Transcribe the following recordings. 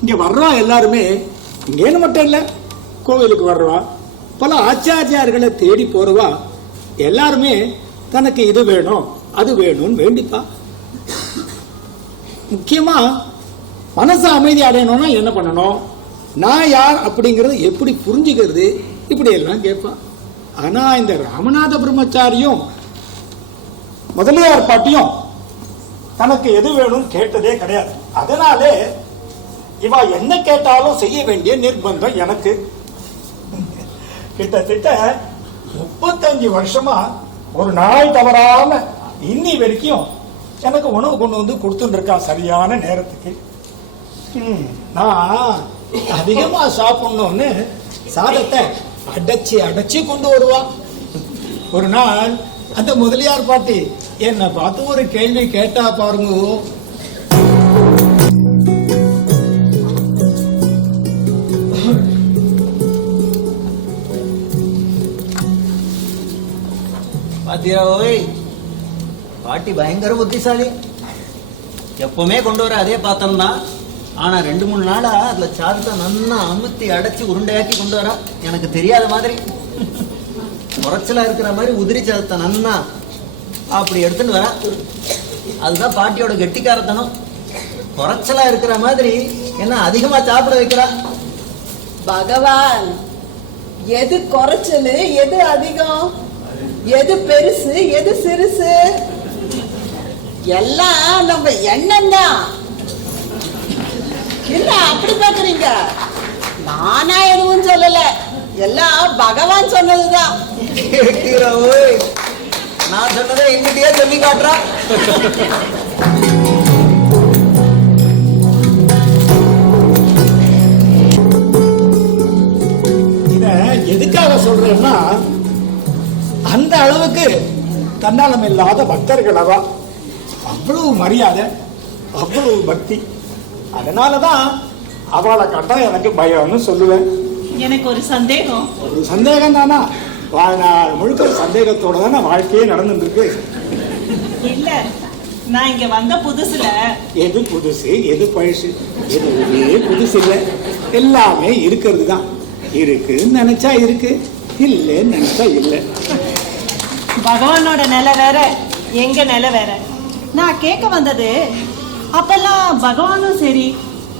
இங்க வர்றவா எல்லாருமே இங்கேன்னு மட்டும் இல்லை, கோவிலுக்கு வர்றவா, பல ஆச்சாரியார்களை தேடி போறவா எல்லாருமே தனக்கு இது வேணும் அது வேணும்னு வேண்டிப்பா. முக்கியமா மனசு அமைதி அடையணும்னா என்ன பண்ணணும், நான் யார் அப்படிங்கறது எப்படி புரிஞ்சுக்கிறது, இப்படி எல்லாம் கேட்பான். ஆனா இந்த ராமநாத பிரம்மச்சாரியும் முதலியார் பாட்டியும் தனக்கு எது வேணும் கேட்டதே கிடையாது. அதனாலே இவ என்ன கேட்டாலும் செய்ய வேண்டிய நிர்பந்தம் எனக்கு. கிட்டத்தட்ட 35 வருஷமா ஒரு நாள் தவறாம இன்னி வரைக்கும் எனக்கு உணவு கொண்டு வந்து கொடுத்துட்டு இருக்கா சரியான நேரத்துக்கு. நான் அதிகமா சாப்பிடணும்னு சாதத்தை அடைச்சி அடைச்சி கொண்டு வருவா. ஒரு நாள் அந்த முதலியார் பாட்டி என்னை பார்த்து ஒரு கேள்வி கேட்டா பாருங்க. பாத்தியா ஓய், பாட்டி பயங்கர புத்திசாலி. எப்பவுமே கொண்டு வர அதே பாத்திரம் தான். ஆனா 2-3 நாளா அதுல சாதத்தை நன்னா அமுத்தி அடைச்சி உருண்டையாக்கி கொண்டு வரா. எனக்கு தெரியாத மாதிரி குறைச்சலா இருக்கிற மாதிரி உதிரி சாதத்தை நன்னா அப்படி எடுத்துன்னு வரா. அதுதான் பாட்டியோட கெட்டிக்காரத்தனம். குறைச்சலா இருக்கிற மாதிரி என்ன அதிகமா சாப்பிட வைக்கிறா. பகவான், எது குறைச்சலு எது அதிகம், எது பெருசு எது சிறுசு, எல்லாம் நம்ம எண்ணம் தான். இல்ல அப்படி பாக்குறீங்க? நானா எதுவும் சொல்லல, எல்லாம் பகவான் சொன்னதுதான். நான் சொன்னதை எங்கிட்டயே சொல்லி காட்டுறா. இத எதுக்காக சொல்றேன்னா, அந்த அளவுக்கு தன்னாலம் இல்லாத பக்தர்கள் அவ. அவ்வளவு மரியாதை, அவ்வளவு பக்தி. அதனாலதான் அவளை கண்டா எனக்கு பயம்னு சொல்லுவேன். எனக்கு ஒரு சந்தேகம். ஒரு சந்தேகம் தானா? வாழ்நாள் முழுக்க சந்தேகத்தோட தானே வாழ்க்கையே நடந்துட்டு இருக்கு. இல்ல, நான் இங்க வந்த புதுசுல எது புதுசு எது பழசு, எதுவுமே புதுசு இல்லை. எல்லாமே இருக்கிறது தான். இருக்குன்னு நினைச்சா இருக்கு, இல்லைன்னு நினைச்சா இல்லை. பகவானோட நிலை வேற, எங்க நிலை வேற. நான் கேட்க வந்தது, அப்பெல்லாம் பகவானும் சரி,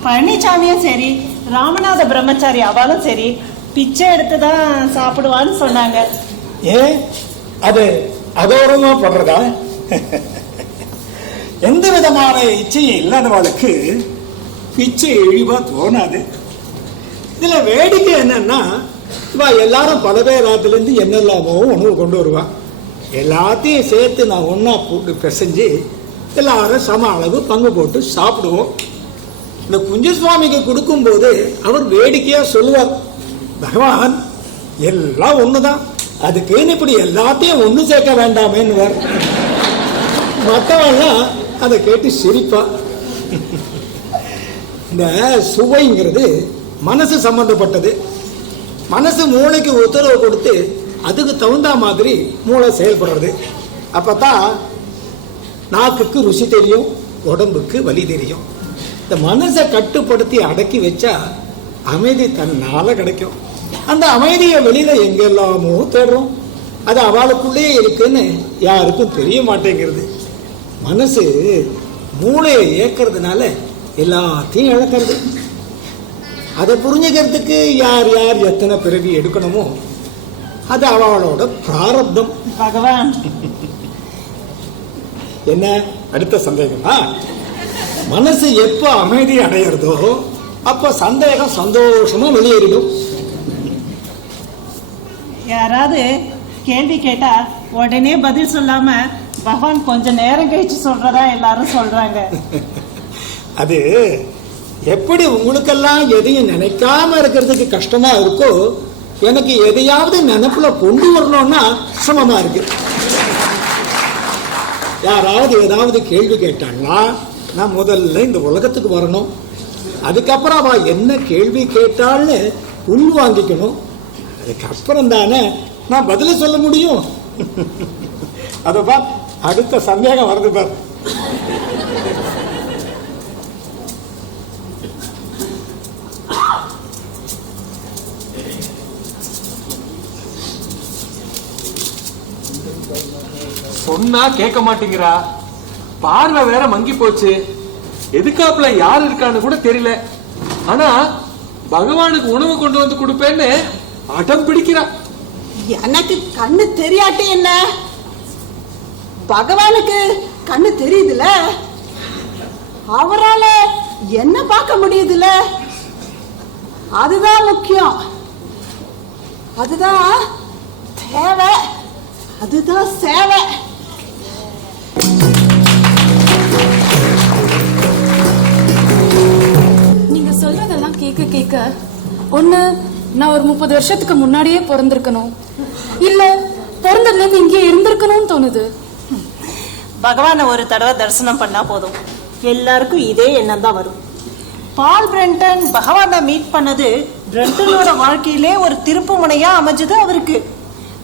பழனிசாமியும் சரி, ராமநாத பிரம்மச்சாரி அவளும் சரி பிச்சை எடுத்துதான் சாப்பிடுவான்னு சொன்னாங்க. ஏன் அது அதோரமா படுறதா? எந்த விதமான இச்சையும் இல்லாதவளுக்கு பிச்சை இழிவா தோணாது. இதுல வேடிக்கை என்னன்னா, இவ எல்லாரும் பல பேர் ஆத்துல இருந்து என்னெல்லாமோ உணவு கொண்டு வருவா. எல்லாத்தையும் சேர்த்து நான் ஒன்னா போட்டு பிசைஞ்சு எல்லாரும் சம அளவு பங்கு போட்டு சாப்பிடுவோம். இந்த குஞ்சசுவாமிக்கு கொடுக்கும் போது அவர் வேடிக்கையா சொல்லுவார், பகவான் எல்லாம் ஒண்ணுதான், அதுக்குன்னு இப்படி எல்லாத்தையும் ஒண்ணு சேர்க்க வேண்டாமேன்னு. மற்றவெல்லாம் அதை கேட்டு சிரிப்பா. இந்த சுவைங்கிறது மனசு சம்பந்தப்பட்டது. மனசு மூளைக்கு உத்தரவு கொடுத்து அதுக்கு தகுந்த மாதிரி மூளை செயல்படுறது. அப்பதான் நாக்குக்கு ருசி தெரியும், உடம்புக்கு வலி தெரியும். இந்த மனசை கட்டுப்படுத்தி அடக்கி வச்சா அமைதி தன்னால கிடைக்கும். அந்த அமைதியை வெளியில எங்கெல்லாமோ தேடுறோம். அது அவளுக்குள்ளேயே இருக்குன்னு யாருக்கும் தெரிய மாட்டேங்கிறது. மனசு மூளையை இயக்கிறதுனால எல்லாத்தையும் இழக்கிறது. அதை புரிஞ்சுக்கிறதுக்கு யார் யார் எத்தனை பிறவி எடுக்கணுமோ அது அவளோட பிராரப்தம். பகவான், என்ன அடுத்த சந்தேகமா? மனசு எப்ப அமைதி அடையிறதோ அப்ப சந்தேகம் சந்தோஷமா வெளியேறிடும். யாராவது கேள்வி கேட்டா உடனே பதில் சொல்லாம பகவான் கொஞ்ச நேரம் கழிச்சு சொல்றதா எல்லாரும் சொல்றாங்க. அது எப்படி உங்களுக்கெல்லாம் எதையும் நினைக்காம இருக்கிறதுக்கு கஷ்டமா இருக்கோ, எனக்கு எதையாவது நினைப்புல கொண்டு வரணும்னா சிரமமா இருக்கு. யாராவது ஏதாவது கேள்வி கேட்டாங்கன்னா நான் முதல்ல இந்த உலகத்துக்கு வரணும். அதுக்கப்புறம் அவ என்ன கேள்வி கேட்டாள்னு உள்வாங்கிக்கணும். அதுக்கப்புறம் தானே நான் பதில சொல்ல முடியும். அதப்பா அடுத்த சந்தேகம் வருது பார். சொன்னா கேட்க மாட்டேங்கிறா, பார்வை வேற மங்கி போச்சு, எதுக்காப்புல யார் இருக்கான்னு கூட தெரியல. ஆனா பகவானுக்கு உணவு கொண்டு வந்து கொடுப்பேன்னு அடம் பிடிக்கிறா. எனக்கு கண்ணு தெரியாட்டி என்ன, பகவானுக்கு கண்ணு தெரியுதுல, அவரால என்ன பார்க்க முடியுதுல, அதுதான் முக்கியம், அதுதான் தேவை, அதுதான் சேவை. நீங்க சொல்றதெல்லாம் கேட்க கேட்க ஒண்ணு நான் ஒரு 30 வருஷத்துக்கு முன்னாடியே பிறந்திருக்கணும், இல்ல பிறந்ததுல இருந்து இங்கே இருந்திருக்கணும்னு தோணுது. பகவானை ஒரு தடவை தரிசனம் பண்ணா போதும், எல்லாருக்கும் இதே எண்ணம் தான் வரும். பால் பிரெண்டன் பகவானை மீட் பண்ணது பிரெண்டனோட வாழ்க்கையிலே ஒரு திருப்பு முனையா அமைஞ்சது அவருக்கு.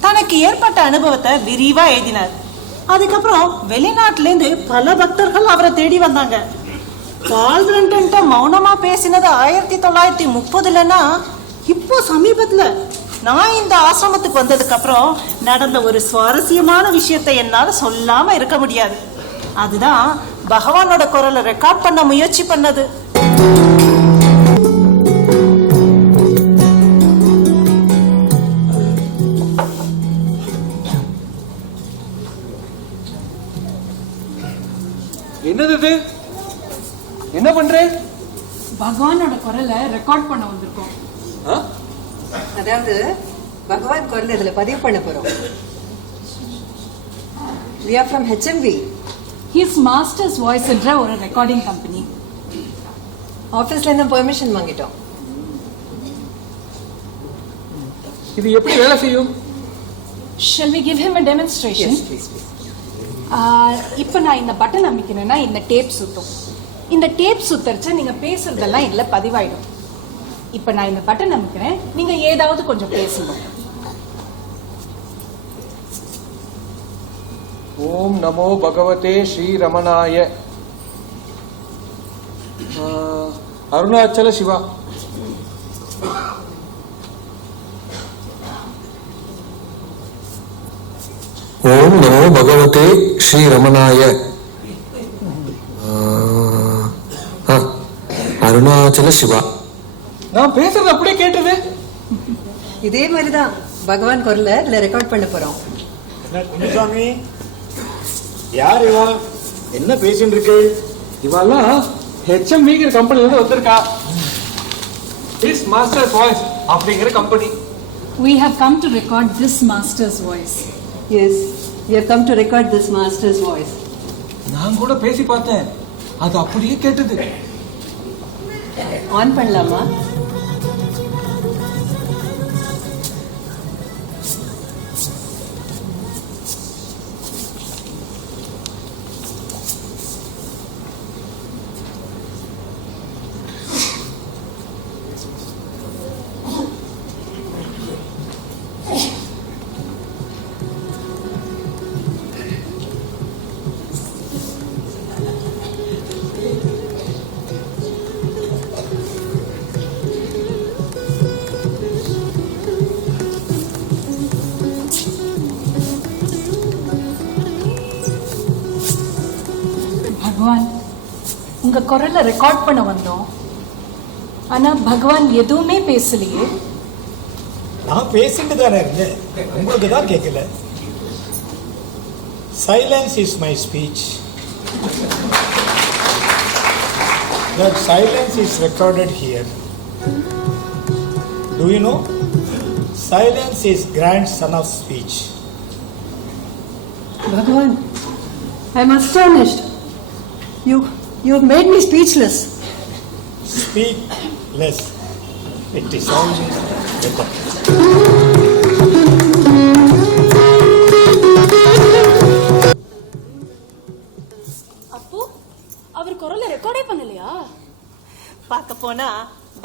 தனக்கு ஏற்பட்ட அனுபவத்தை விரிவா எழுதினார். அதுக்கப்புறம் வெளிநாட்டிலேருந்து பல பக்தர்கள் அவரை தேடி வந்தாங்க. பால் பிரெண்டன் மௌனமா பேசினது 1930லன்னா இப்போ சமீபத்துல நான் இந்த ஆசிரமத்துக்கு வந்ததுக்கு அப்புறம் நடந்த ஒரு சுவாரஸ்யமான விஷயத்தை என்னால சொல்லாம இருக்க முடியாது. அதுதான் பகவானோட குரலை ரெக்கார்ட் பண்ண முயற்சி பண்ணது. என்னது, என்ன பண்றேன்? பகவானோட குரலை ரெக்கார்ட் பண்ண வந்திருக்கோம். அதாவது பகவான் குரல் இதுல பதிவு பண்ண போறோம். We are from HMV. His masters voice என்ற ஒரு ரெக்கார்டிங் கம்பெனி. ஆபீஸ்ல இருந்து பெர்மிஷன் வாங்கிட்டோம். இது எப்படி வேலை செய்யும்? Shall we give him a demonstration? Yes, please. இப்போ நான் இந்த பட்டன் அமைக்கிறேன்னா இந்த டேப் சுத்தும். இந்த டேப் சுத்தரிச்சு நீங்க பேசுறதெல்லாம் இதுல பதிவாயிடும். இப்போ நான் இந்த பட்டன் அமைக்கிறேன், நீங்க ஏதாவது கொஞ்சம் பேசணும். ஓம் நமோ பகவதே ஸ்ரீ ரமணாய. அருணாச்சல சிவா. ஓம் நமோ பகவதே ஸ்ரீ ரமணாய. அருணாச்சல சிவா. நான் பேசுறது அப்படியே கேட்டது. இதே மாதிரிதான் பகவான் குரலை இதுல ரெக்கார்ட் பண்ண போறோம். குருசாமி, யார் இவா? என்ன பேசிட்டு இருக்கு? இவெல்லாம் HMV கம்பெனில இருந்து வந்திருக்கா. ஹிஸ் மாஸ்டர்ஸ் வாய்ஸ் அப்படிங்கிற company. We have come to record this master's voice. Yes, we have come to record this master's voice. நான் கூட பேசி பார்த்தேன், அது அப்படியே கேட்டது. ஆன் பண்ணலாமா? பகவான், உங்க குரலை ரெக்கார்ட் பண்ண வந்தோம், ஆனா பகவான் எதுவுமே பேசலையே. நான் பேசிட்டு தானே இருந்தேன், உங்களுக்கு தான் கேட்கல. Silence is my speech. That silence is recorded here. Do you know? Silence is grandson of speech. Bhagavan, I'm astonished. You've made me speechless. Speak less. It is always better. அப்போ அவர் குரலை ரெக்கார்டே பண்ணலையா? பார்க்க போனா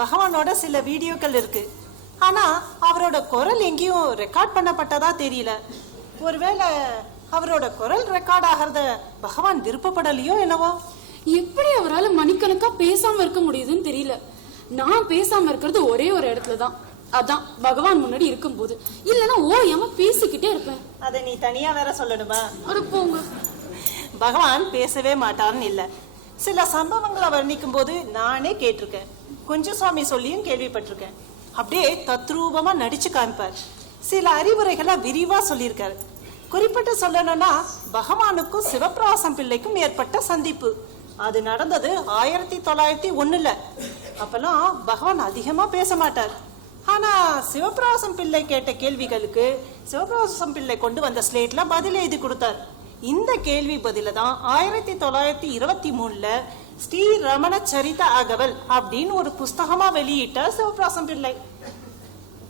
பகவானோட சில வீடியோக்கள் இருக்கு, ஆனா அவரோட குரல் எங்கேயும் ரெக்கார்ட் பண்ணப்பட்டதா தெரியல. ஒருவேளை அவரோட குரல் ரெக்கார்ட் ஆகிறத பகவான் விருப்பப்படலையோ என்னவோ. எப்படி அவரால் மணிக்கணக்கா பேசாம இருக்க முடியுதுன்னு தெரியல. நான் பேசாம இருக்கிறது ஒரே ஒரு இடத்துல தான், அதான் பகவான் முன்னாடி இருக்கும்போது, இல்லைன்னா ஓயாம பேசிக்கிட்டே இருப்பேன். அதை நீ தனியா வேற சொல்லணுமா? ஒரு போங்க. பகவான் பேசவே மாட்டான்னு இல்ல. சில சம்பவங்களை வர்ணிக்கும் போது நானே கேட்டிருக்கேன். குஞ்சுசாமி சொல்லியும் கேள்விப்பட்டிருக்கேன். அப்படியே தத்ரூபமா நடிச்சு காமிப்பார். சில அறிவுரைகளை விரிவா சொல்லியிருக்காரு. குறிப்பிட்டு சொல்லணும்னா பகவானுக்கும் சிவபிரகாசம் பிள்ளைக்கும் ஏற்பட்ட சந்திப்பு. அது நடந்தது 1901. அப்பெல்லாம் பகவான் அதிகமா பேச மாட்டார். ஆனா சிவபிரகாசம் பிள்ளை கேட்ட கேள்விகளுக்கு சிவபிரகாசம் பிள்ளை கொண்டு வந்த ஸ்லேட்ல பதில் எழுதி கொடுத்தார். இந்த கேள்வி பதில தான் 1923 ஸ்ரீ ரமண சரித அகவல் அப்படின்னு ஒரு புஸ்தகமா வெளியிட்ட சிவபிரகாசம் பிள்ளை.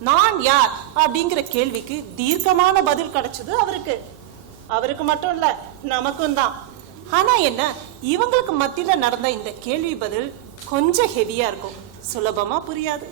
நான் யார் அப்படிங்கிற கேள்விக்கு தீர்க்கமான பதில் கிடைச்சது அவருக்கு மட்டும் இல்ல, நமக்கும் தான். ஆனா என்ன, இவங்களுக்கு மத்தியில நடந்த இந்த கேள்வி பதில் கொஞ்சம் ஹெவியா இருக்கும், சுலபமா புரியாது.